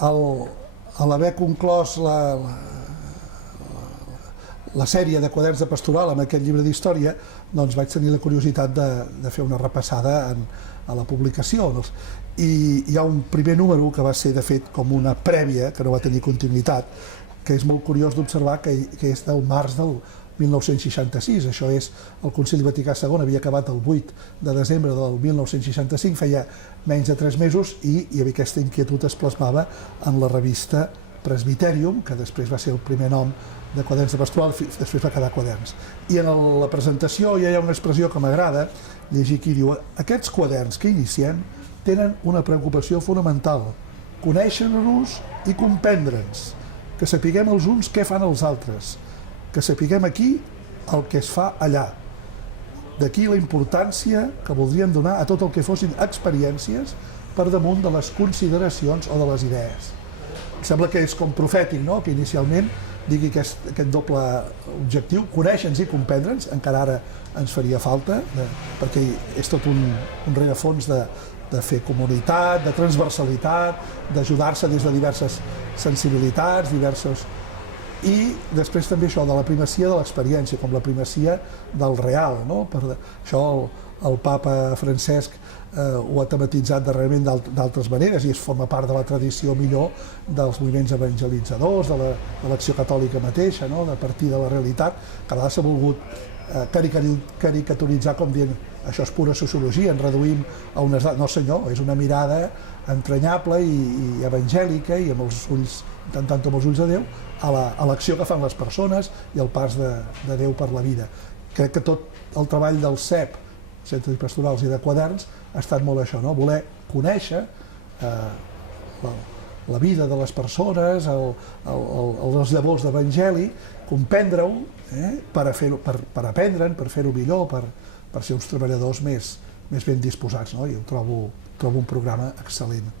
a l'haver conclòs la sèrie de quaderns de pastoral amb aquest llibre d'història, doncs vaig tenir la curiositat de fer una repassada a la publicació. I hi ha un primer número que va ser, de fet, com una prèvia, que no va tenir continuïtat, que és molt curiós d'observar, que és del març del 1966. Això és, el Concili Vaticà II havia acabat el 8 de desembre del 1965, feia menys de 3 mesos, i aquesta inquietud es plasmava en la revista Presbyterium, que després va ser el primer nom de quaderns de pastoral, després va quedar quaderns. I en la presentació ja hi ha una expressió que m'agrada llegir, aquí diu: aquests quaderns que iniciem tenen una preocupació fonamental, conèixer-nos i comprendre'ns, que sapiguem els uns què fan els altres, que sapiguem aquí el que es fa allà. D'aquí la importància que voldríem donar a tot el que fossin experiències per damunt de les consideracions o de les idees. Em sembla que és com profètic, no?, que inicialment digui aquest doble objectiu, conèixer-nos i comprendre'ns. Encara ara ens faria falta, perquè és tot un rerefons de fer comunitat, de transversalitat, d'ajudar-se des de diverses sensibilitats, i després també això de la primacia de l'experiència, com la primacia del real, no? Per això el papa Francesc ho ha tematitzat darrerament d'altres maneres, i es forma part de la tradició millor dels moviments evangelitzadors, de l'acció catòlica mateixa, no? De partir de la realitat, que a vegades s'ha volgut caricaturitzar com dient això és pura sociologia, ens reduïm a unes dades. No senyor, és una mirada entranyable i evangèlica, i amb els ulls, intentant amb els ulls de Déu, a l'acció que fan les persones i el pas de Déu per la vida. Crec que tot el treball del CEP, Centres Pastorals i de Quaderns, ha estat molt això, no? Voler conèixer la vida de les persones, els llavors d'evangeli, comprendre-ho, per aprendre'n, per fer-ho millor, per ser uns treballadors més ben disposats, no? I ho trobo un programa excel·lent.